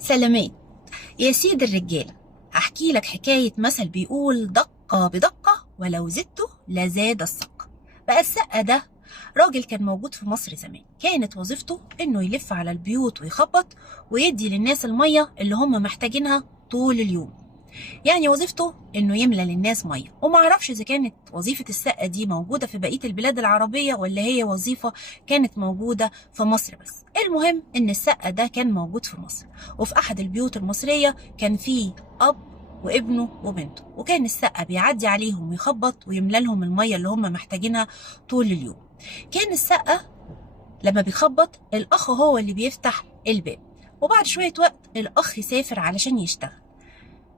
سلامات يا سيد الرجالة. هحكي لك حكاية مثل بيقول دقة بدقة ولو زدته لزاد السق. بقى السقة ده راجل كان موجود في مصر زمان، كانت وظيفته انه يلف على البيوت ويخبط ويدي للناس المية اللي هم محتاجينها طول اليوم. يعني وظيفته انه يملى للناس ميه، وما اعرفش اذا كانت وظيفه السقه دي موجوده في بقيه البلاد العربيه ولا هي وظيفه كانت موجوده في مصر بس. المهم ان السقه ده كان موجود في مصر، وفي احد البيوت المصريه كان فيه اب وابنه وبنته، وكان السقه بيعدي عليهم ويخبط ويملى لهم الميه اللي هم محتاجينها طول اليوم. كان السقه لما بيخبط الاخ هو اللي بيفتح الباب، وبعد شويه وقت الاخ يسافر علشان يشتغل.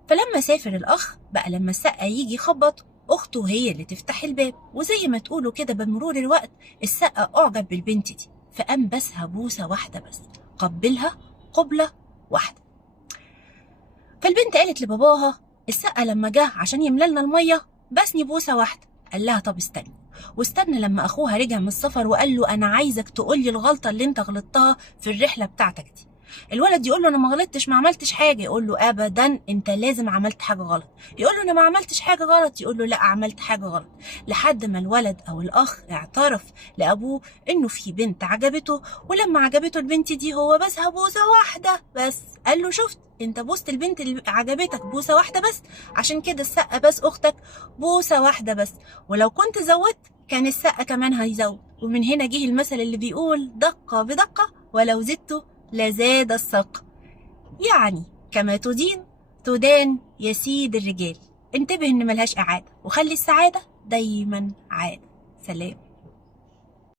فلما سافر الأخ بقى لما السقا يجي يخبط أخته هي اللي تفتح الباب، وزي ما تقولوا كده بمرور الوقت السقا أعجب بالبنت دي، فقام بسها بوسة واحدة بس، قبلها قبلة واحدة. فالبنت قالت لباباها السقا لما جه عشان يملى لنا المية بسني بوسة واحدة. قال لها طب استني، واستنى لما أخوها رجع من السفر وقال له أنا عايزك تقولي الغلطة اللي أنت غلطتها في الرحلة بتاعتك دي. الولد يقول له انا ما غلطتش، ما عملتش حاجه. يقول له ابدا انت لازم عملت حاجه غلط. يقول له انا ما عملتش حاجه غلط. يقول له لا عملت حاجه غلط. لحد ما الولد او الاخ اعترف لابوه انه في بنت عجبته، ولما عجبته البنت دي هو بسها بوسه واحده بس. قال له شفت انت بوست البنت اللي عجبتك بوسه واحده بس، عشان كده السقه بس اختك بوسه واحده بس، ولو كنت زودت كان السقه كمان هيزود. ومن هنا جه المثل اللي بيقول دقه بدقه ولو زدته لزاد السق. يعني كما تدين تدان يا سيد الرجال. انتبه ان ملهاش اعاده، وخلي السعاده دايما عاده. سلام.